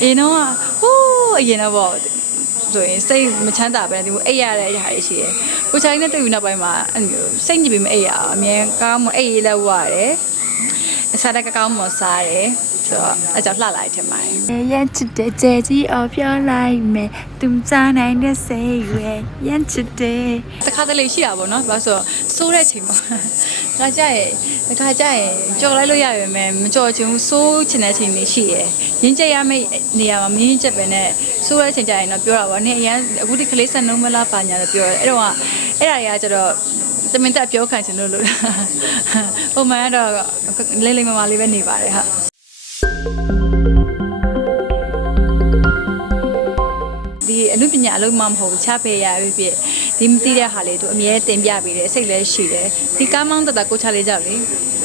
အရင်တော့ကဟိုးအရင်တော့ပေါ့ဆိုရင်စိတ်မချမ်းသာပဲဒီလိုအိပ်ရတဲ့အရာတွေရှိတယ်ကိုချိုင်းနဲ့တွေ့ယူနောက်ပိုင်းမှာအဲ့လိုမျိုးစိတ်ညစ်ပြီးမအိပ်ရအောင်အမြဲကောင်းမအိပ်ရလဲဝရတယ်အစားတက်ကကောင်းမစားတယ် ဆိုတော့အကြောင်းလှလာတယ်ထင်ပါတယ်ရန်ချစ်တဲ့ကြဲကြီးအော်ပြောလိုက်မယ်သူမစားနိုင်တဲ့စိတ်ရွယ်ရန်ချစ်တဲ့တခါတလေရှိတာပေါ့နော်ဘာလို့ဆိုတော့စိုးတဲ့ချိန်ပေါ့တခါကြရဲ့တခါကြရဲ့ကြော်လိုက်လို့ရရမယ်မကြော်ချင်ဘူးစိုးချင်တဲ့ချိန်တွေရှိရယ်ရင်းချက်ရမယ့်နေရာမှာမရင်းချက်ပဲနဲ့စိုးတဲ့ချိန်ကြရင်တော့ပြောတာပေါ့နင်အရန်အခုဒီကလေးဆက်နှုံးမလားပါညာလို့ပြောတယ်အဲ့တော့ကအဲ့ဒါတွေကကျတော့တမင်တက်ပြောခံချင်လို့လို့ပုံမှန်ကတော့လေးလေးမမလေးပဲနေပါတယ်ဟာ ဒီအမှုပညာအလုံးမမဟုတ်ဘူးချဖေးရပြီဖြစ်ဒီမသိတဲ့ဟာလေးတို့အမြဲတင်ပြပေးတယ်စိတ်လည်းရှိတယ်ဒီကားမောင်းတက်တာကိုချလေးကြောက်လေ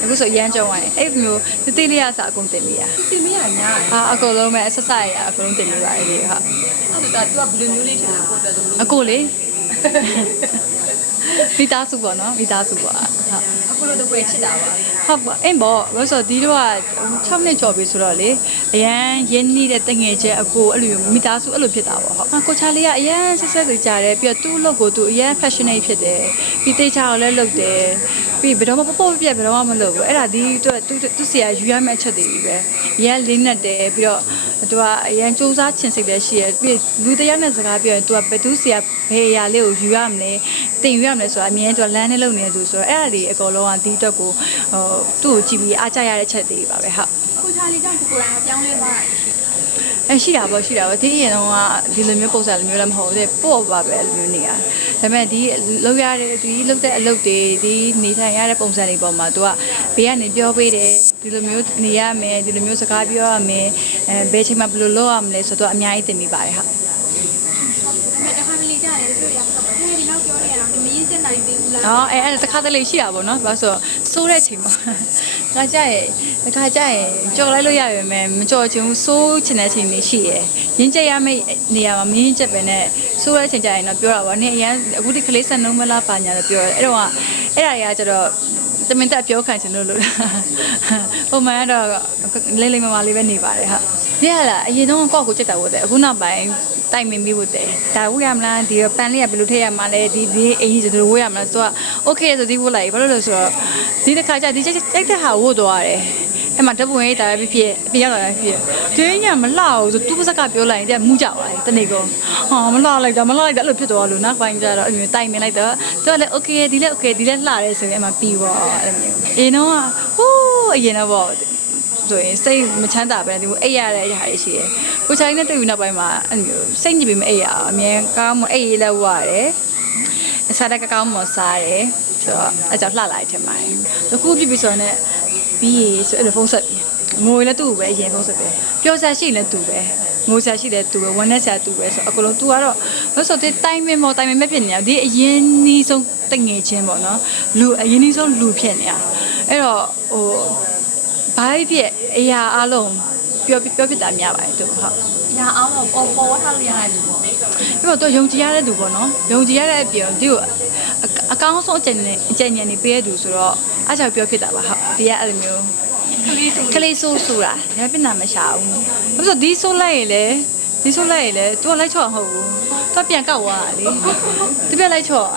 အခုဆိုရမ်းကြောင်းသွားတယ်အဲ့လိုမျိုးတတိလေးရစာအကုန်တင်ပေးရတင်မရညာအာအကုန်လုံးပဲအဆက်ဆက်ရအကုန်လုံးတင်ပေးပါတယ်လေဟုတ်အဲ့ဒါသူကဘယ်လိုမျိုးလေးထင်တာကိုအတွက်သူအကိုလေ မိသားစုပေါ့နော်မိသားစုပေါ့ဟုတ်အခုလိုတော့ပွဲချစ်တာပါဟုတ်ပါအင်းပေါ့ဘာလို့ဆိုတော့ဒီတော့က6နှစ်ကျော်ပြီဆိုတော့လေအရန်ရင်းနှီးတဲ့တငယ်ချင်းအကိုအဲ့လိုမျိုးမိသားစုအဲ့လိုဖြစ်တာပေါ့ဟုတ်ကိုချာလေးကအရန်ဆက်ဆက်သူကြတယ်ပြီးတော့သူ့အလုပ်ကိုသူအရန် passionate ဖြစ်တယ်ပြီးတေချာကိုလည်းလုပ်တယ် ပြီးဘယ်တော့မှပပေါ့ပြက်ဘယ်တော့မှမလုပ်ဘူးအဲ့ဒါဒီအတွက်သူသူစီကယူရမယ့်အချက်တွေကြီးပဲအရန်လေးနဲ့တယ်ပြီးတော့သူကအရန်စူးစမ်းချင်စိတ်လည်းရှိရပြီးလူတစ်ယောက်နဲ့စကားပြောရင်သူကဘယ်သူစီကဘယ်အရာလေးကိုယူရမလဲတင်ယူရမလဲဆိုတာအမြဲသူကလမ်းနဲ့လုပ်နေသူဆိုတော့အဲ့ဒါတွေအကုန်လုံးကဒီအတွက်ကိုဟိုသူ့ကိုကြည့်ပြီးအားကြရတဲ့ချက်တွေပါပဲဟုတ်ကိုချာလေးကြောင့်ကိုကိုယ်တိုင်ပြောင်းလဲသွားတာအဲရှိတာပေါ့ရှိတာပေါ့ဒီအရင်တော့ကဒီလိုမျိုးပုံစံလိုမျိုးလည်းမဟုတ်ဘူးတဲ့ပို့ပါပဲလိုမျိုးနေတာ ဒါပေမဲ့ဒီလောက်ရတဲ့ဒီလောက်တဲ့အလုပ်တွေဒီနေထိုင်ရတဲ့ပုံစံတွေပေါ်မှာ तू ကဘေးကနေပြောပေးတယ်ဒီလိုမျိုးနေရမယ်ဒီလိုမျိုးစကားပြောရမယ်အဲဘယ်ချိန်မှဘယ်လိုလုပ်ရမလဲဆိုတော့အများကြီးသင်မိပါတယ်ဟုတ်ဒါပေမဲ့တခါတလေကြာတယ်တို့ရတော့ဒီဒီနောက်ပြောနေရတော့မရင်းစက်နိုင်သေးဘူးလား။အော်အဲအဲ့ဒါတစ်ခါတလေရှိတာပေါ့နော်။ဘာလို့ဆိုတော့စိုးတဲ့ချိန်ပေါ့။တ ခါကြရဲ့တခါကြရဲ့ကြော်လိုက်လို့ရရမယ်မကြော်ချင်ဘူးစိုးချင်တဲ့ချိန်တွေရှိရယ်။ရင်းချက်ရမယ့်နေရာမှာမရင်းချက်ပဲနဲ့စိုးတဲ့ချိန်ကြရင်တော့ပြောတာပေါ့။နင်အရန်အခုဒီကလေးဆက်နှုံးမလားပါညာလို့ပြောတယ်။အဲ့တော့ကအဲ့ဒါတွေကကျတော့တမင်တက်ပြောခံချင်လို့လို့ပုံမှန်ကတော့လေးလေးမမလေးပဲနေပါတယ်ဟာ ဒီကလာအရင်တော့ကောက်ကိုကြက်တာဟုတ်တယ်အခုနောက်ပိုင်းတိုင်မင်ပြီးဟုတ်တယ်ဒါဝေးရမလားဒီပန်လေးကဘယ်လိုထည့်ရမှာလဲဒီဒီအရင်ဆိုတော့ဝေးရမလားဆိုတော့ okay ဆိုဒီဝတ်လိုက်ဘာလို့လဲဆိုတော့ဒီတစ်ခါကျဒီကြက်ကြက်တဲ့ဟာဝတ်သွားတယ်အဲ့မှာဓပွင့်ရေးတာပဲဖြစ်ဖြစ်အပြင်ရောက်လာပဲဖြစ်ဖြစ်ဒီညမလှဘူးဆိုသူပါစကပြောလိုက်ရင်တဲ့မူးကြသွားတယ်တနေ့ကောဟာမလှလိုက်တာမလှလိုက်တာအဲ့လိုဖြစ်သွားလို့နောက်ပိုင်းကျတော့အမျိုးတိုင်မင်လိုက်တော့သူကလည်း okay ဒီလည်း okay ဒီလည်းလှတယ်ဆိုရင်အမှပြီးပေါ့အဲ့လိုမျိုးအရင်တော့ကဟိုးအရင်တော့ပေါ့ ဆိုရင်စိတ်မချမ်းသာပဲဒီလိုအိပ်ရတဲ့အရာတွေရှိတယ်ကိုချိုင်းနဲ့တွေ့ယူနောက်ပိုင်းမှာအဲ့လိုမျိုးစိတ်ညစ်ပြီးမအိပ်ရအောင်အမြဲကောင်းမအိပ်ရလဲဝရတယ်အစားတက်ကကောင်းမစားတယ်ဆိုတော့အကြောင်းလှလာတယ်ထင်ပါတယ်တခုပြပြီဆိုတော့ねပြီးရဆိုအဲ့လိုဖုန်းဆက်ပြီးငိုလည်းသူ့ကိုပဲအရင်ဖုန်းဆက်ပြီးပျော်စားရှိလည်းသူ့ပဲငိုစားရှိလည်းသူ့ပဲဝမ်းနဲ့စားသူ့ပဲဆိုအကုန်လုံး तू ကတော့လို့ဆိုတဲ့တိုင်းမင်းမော်တိုင်းမင်းမဖြစ်နေတာဒီအရင်နီးဆုံးတငယ်ချင်းပေါ့နော်လူအရင်နီးဆုံးလူဖြစ်နေတာအဲ့တော့ဟို ဘာဖြစ်အရာအလုံးပြောပြောပြတာများပါတယ်သူဟုတ်ညာအောင်တော့ပေါ်ပေါ်ထားလို့ရတဲ့လူပေါ့ပြီးတော့သူယုံကြည်ရတဲ့သူပေါ့နော်ယုံကြည်ရတဲ့အပြင်ဒီကိုအကောင်းဆုံးအကြံဉာဏ်အကြံဉာဏ်တွေပေးရတဲ့သူဆိုတော့အားကြောင့်ပြောဖြစ်တာပါဟုတ်ဒီကအဲ့လိုမျိုးကလေးဆိုကလေးဆိုးဆိုတာလည်းပြနာမရှာဘူးဘာလို့ဆိုဒီဆိုးလိုက်ရင်လေဒီဆိုးလိုက်ရင်လေသူကလိုက်ချော့မဟုတ်ဘူးသူကပြန်ကောက်သွားတာလေသူပြန်လိုက်ချော့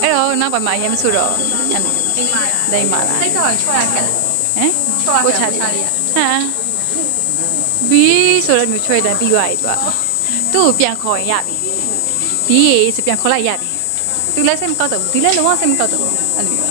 အဲ့တော့နောက်ပိုင်းမှာအရင်မဆိုတော့အဲ့လိုအိမ်မှာဒိမ့်ပါလားစိတ်တော့ချော့ရကက် ဟမ်ချော့ရကိုကချာက်လေးချာလေးဟမ်ဘီဆိုတော့မျိုးချွေတယ်ပြီးသွားပြီသူကသူ့ကိုပြန်ခေါ်ရင်ရပြီဘီရေဆိုပြန်ခေါ်လိုက်ရပြီသူလည်းစိတ်မကောက်တော့ဘူးဒီလည်းလုံးဝစိတ်မကောက်တော့ဘူးအဲ့လိုမျိုး